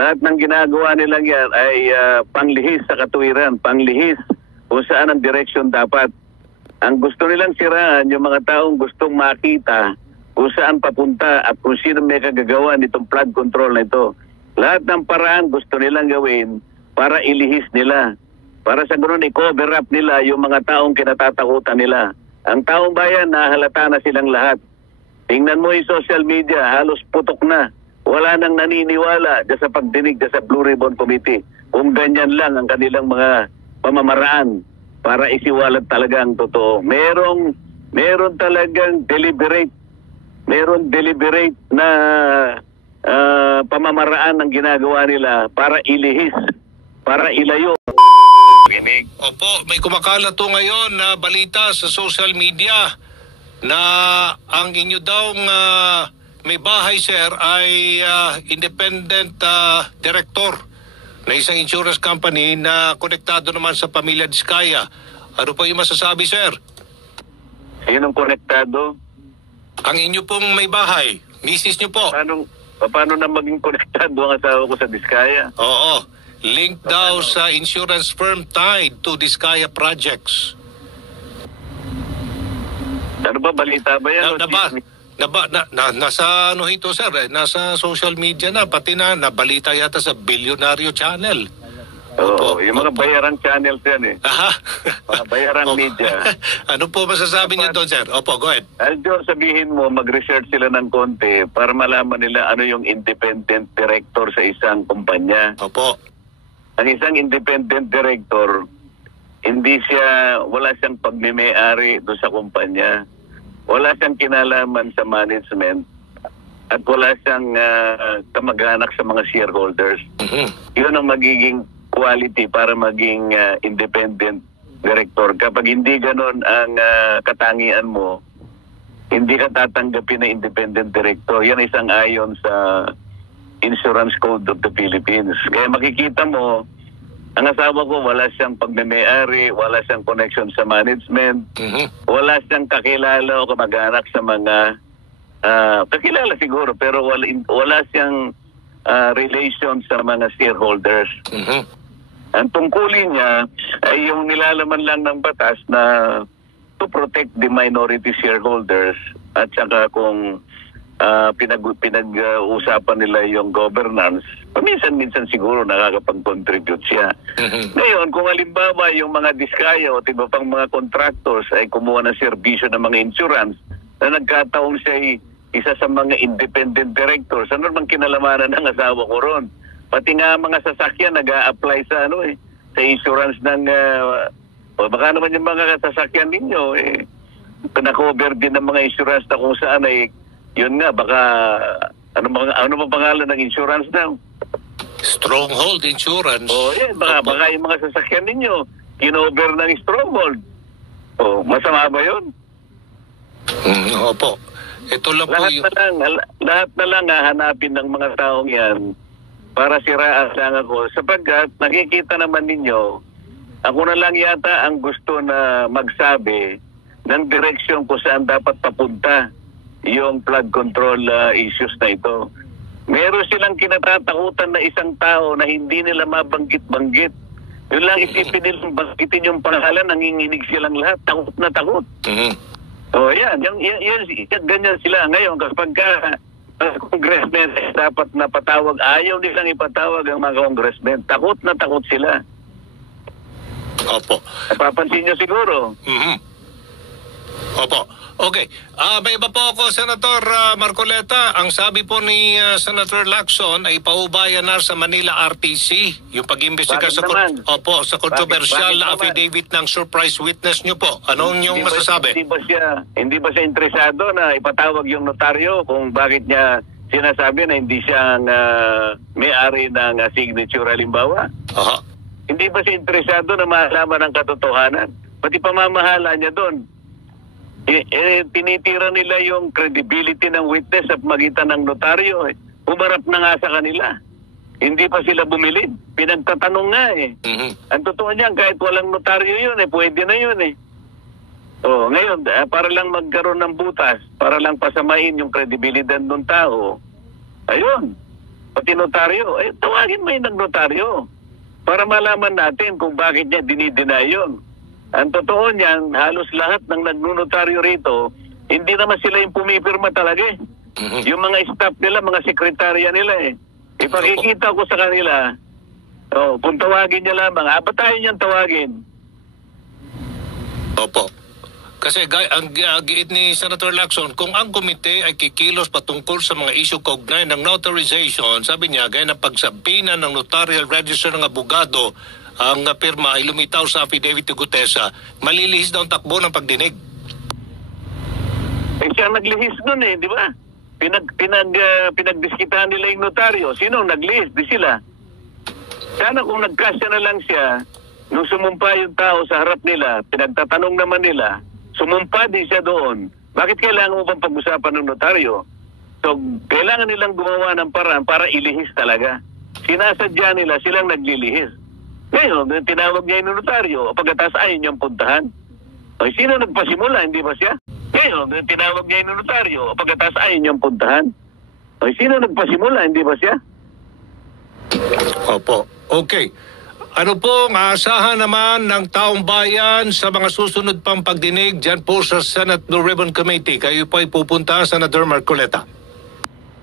Lahat ng ginagawa nilang yan ay panglihis sa katuwiran, panglihis kung saan ang direksyon dapat. Ang gusto nilang siraan, yung mga taong gustong makita kung saan papunta at kung sino may kagagawa nitong flood control na ito. Lahat ng paraan gusto nilang gawin para ilihis nila. Para sa ganoon i-cover up nila yung mga taong kinatatakutan nila. Ang taong bayan, nahalata na silang lahat. Tingnan mo yung social media, halos putok na. Wala nang naniniwala sa pagdinig sa Blue Ribbon Committee. Kung ganyan lang ang kanilang mga pamamaraan para isiwalat talaga ang totoo. Meron talagang deliberate na pamamaraan ang ginagawa nila para ilihis, para ilayo. Opo, may kumakalat to ngayon na balita sa social media na ang inyo daw may bahay, sir, ay independent director na isang insurance company na konektado naman sa pamilya Diskaya. Ano po yung masasabi, sir? Sinong konektado? Ang inyo pong may bahay, misis nyo po. Paano na maging konektado ang asawa ko sa Diskaya? Oo, link daw sa insurance firm tied to Diskaya projects. Ano ba, balita ba yan? Nasa ano ito, sir, nasa social media na, pati nabalita yata sa Bilyonaryo Channel. Oo, yung mga bayaran channels yan eh. Aha. Mga bayaran media. Ano po masasabi niyo doon, sir? Opo, go ahead. Aljo, sabihin mo, mag-research sila ng konti para malaman nila ano yung independent director sa isang kumpanya. Opo. Ang isang independent director, wala siyang pagmimay-ari doon sa kumpanya. Wala siyang kinalaman sa management at wala siyang kamag-anak sa mga shareholders. Mm-hmm. Yun ang magiging quality para maging independent director. Kapag hindi ganon ang katangian mo, hindi ka tatanggapin na independent director. Yan isang ayon sa Insurance Code of the Philippines. Kaya makikita mo, ang asawa ko wala siyang pagmamay-ari, wala siyang connection sa management, wala siyang kakilala o kamag-anak sa mga, kakilala siguro, pero wala siyang relation sa mga shareholders. Ang tungkulin niya ay yung nilalaman lang ng batas na to protect the minority shareholders at saka kung pinag-uusapan nila yung governance, paminsan-minsan siguro nakakapag-contribute siya. Ngayon, kung halimbawa yung mga Diskaya o iba pang mga contractors ay kumuha ng serbisyo ng mga insurance na nagkataong siya isa sa mga independent directors, ano bang kinalamanan ng asawa ko ron? Pati nga mga sasakyan nag-a-apply sa sa insurance ng baka naman yung mga sasakyan ninyo na-cover din ng mga insurance na kung saan yun nga, baka ano ba pangalan ng insurance daw? Stronghold Insurance. Baka yung mga sasakyan ninyo kinover ng Stronghold. Masama ba yun? Opo. Ito lang lahat na lang hahanapin ng mga taong yan para siraan lang ako. Sapagkat nakikita naman ninyo, ako na lang yata ang gusto na magsabi ng direksyon kung saan dapat papunta yung flood control issues na ito. Meron silang kinatatakutan na isang tao na hindi nila mabanggit-banggit. Yun lang isipin nilang banggitin yung pangalan, nanginginig silang lahat, takot na takot. Yan, ganyan sila ngayon kapag congressmen dapat napatawag, ayaw nilang ipatawag ang mga congressmen. Takot na takot sila. Opo. Napapansin nyo siguro. Opo. Okay. May iba po ako, Senator Marcoleta. Ang sabi po ni Senator Lacson ay paubayan na sa Manila RTC yung pag-imbestiga sa controversial affidavit ng surprise witness nyo po. Anong yung masasabi? Hindi ba siya interesado na ipatawag yung notaryo kung bakit niya sinasabi na hindi siya may-ari ng signature halimbawa? Hindi ba siya interesado na malaman ang katotohanan? Pati pamamahala niya doon. Tinitira nila yung credibility ng witness at magitan ng notaryo. Umarap na nga sa kanila. Hindi pa sila bumili. Pinagtatanong nga Ang totoo niyan, kahit walang notaryo yun, pwede na yun ngayon, para lang magkaroon ng butas, para lang pasamain yung kredibilidad ng tao, ayun. pati notaryo. Tawagin mo yung nagnotaryo para malaman natin kung bakit niya dinideny yun. Ang totoo niyan, halos lahat ng nagnotaryo rito, hindi naman sila yung pumipirma talaga eh. Yung mga staff nila, mga sekretarya nila eh. Ipakikita ko sa kanila, kung tawagin niya lamang, ba't tayo niyang tawagin? Opo. Kasi ang giit ni Senator Lacson, kung ang komite ay kikilos patungkol sa mga issue kaugnay ng notarization, sabi niya, gaya ng pagsabihan ng notarial register ng abogado, ang pirma ay lumitaw sa affidavit ni Gutesa, malilihis daw ang takbo ng pagdinig. Siya naglihis nun di ba? Pinagdiskitahan nila yung notaryo. Sino naglihis? Di sila. Sana kung nagkasya na lang siya, nung sumumpa yung tao sa harap nila, pinagtatanong naman nila, sumumpa din siya doon. Bakit kailangan mo bang pag-usapan ng notaryo? So, kailangan nilang gumawa ng paraan para ilihis talaga. Sinasadya nila, silang naglilihis. Ngayon, tinawag niya yung notaryo, pagkatapos ayaw niyang puntahan. O, sino nagpasimula? Hindi ba siya? Ngayon, tinawag niya yung notaryo, pagkatapos ayaw niyang puntahan. O, sino nagpasimula? Hindi ba siya? Opo. Okay. Ano po ang aasahan naman ng taong bayan sa mga susunod pang pagdinig dyan po sa Senate Blue Ribbon Committee? Kayo po ay pupunta, Senator Marcoleta.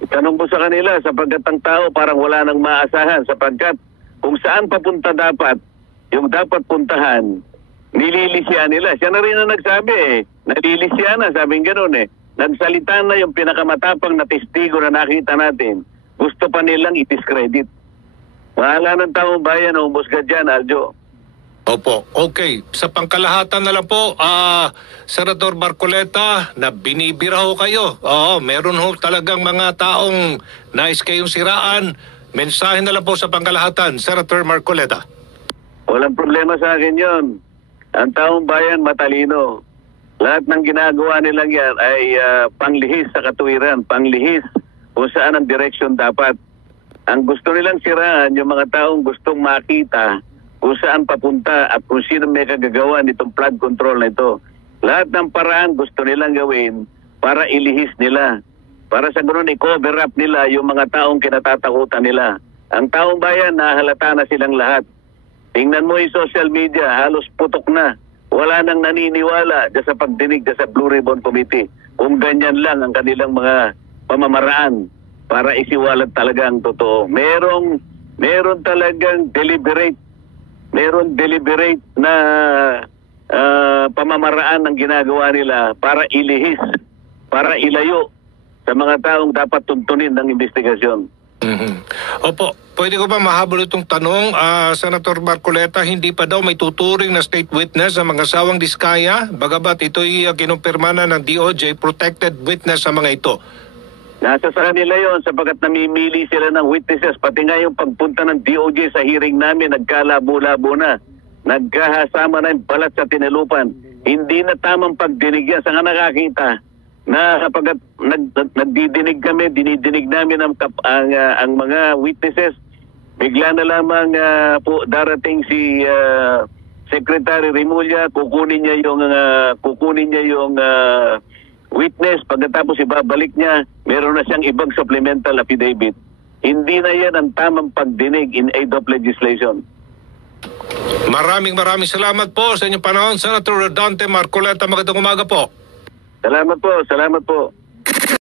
Itanong ko sa kanila, sapagkat ang tao parang wala nang maasahan, sapagkat kung saan papunta dapat, yung dapat puntahan, nililisya nila. Siya na rin ang nagsabi nalilisya na, sabing gano'n Nagsalita na yung pinakamatapang na testigo na nakita natin. Gusto pa nilang i-discredit. Mahala ng taong bayan, umusga dyan, Aljo. Opo, okay. Sa pangkalahatan na lang po, Senator Marcoleta, na binibira ho kayo. Oo, meron ho talagang mga taong nais kayong siraan. Mensahe na lang po sa pangkalahatan, Senator Marcoleta. Walang problema sa akin yon. Ang taong bayan matalino. Lahat ng ginagawa nilang yan ay panglihis sa katuwiran, panglihis kung saan ang direksyon dapat. Ang gusto nilang siraan, yung mga taong gustong makita kung saan papunta at kung sino may kagagawa nitong flood control na ito. Lahat ng paraan gusto nilang gawin para ilihis nila. Para sa ganoon i-cover up nila yung mga taong kinatatakutan nila. Ang taong bayan, nahalata na silang lahat. Tingnan mo yung social media, halos putok na. Wala nang naniniwala sa pagdinig sa Blue Ribbon Committee. Kung ganyan lang ang kanilang mga pamamaraan para isiwalat talaga ang totoo. Meron talagang deliberate na pamamaraan ng ginagawa nila para ilihis, para ilayo sa mga taong dapat tuntunin ng investigasyon. Opo, pwede ko ba mahabol itong tanong, Senator Marcoleta, hindi pa daw may tuturing na state witness sa mga sawang Diskaya, bagamat ito'y kinumpirma na ng DOJ, protected witness sa mga ito. Nasa sa kanila yon sapagkat namimili sila ng witnesses. Pati nga yung pagpunta ng DOJ sa hearing namin, nagkalabo-labo na. Nagkahasama na yung balat sa tinalupan. Hindi na tamang pagdinig yan. Saan ka nakakita na kapag nagdidinig kami, dinidinig namin ang mga witnesses, bigla na lamang po darating si Secretary Remulla, kukunin niya yung witness, pagkatapos ibabalik niya, meron na siyang ibang supplemental affidavit. Hindi na yan ang tamang pagdinig in aid of legislation. Maraming salamat po sa inyong panahon, Senator Rodante Marcoleta. Magandang umaga po. Salamat po.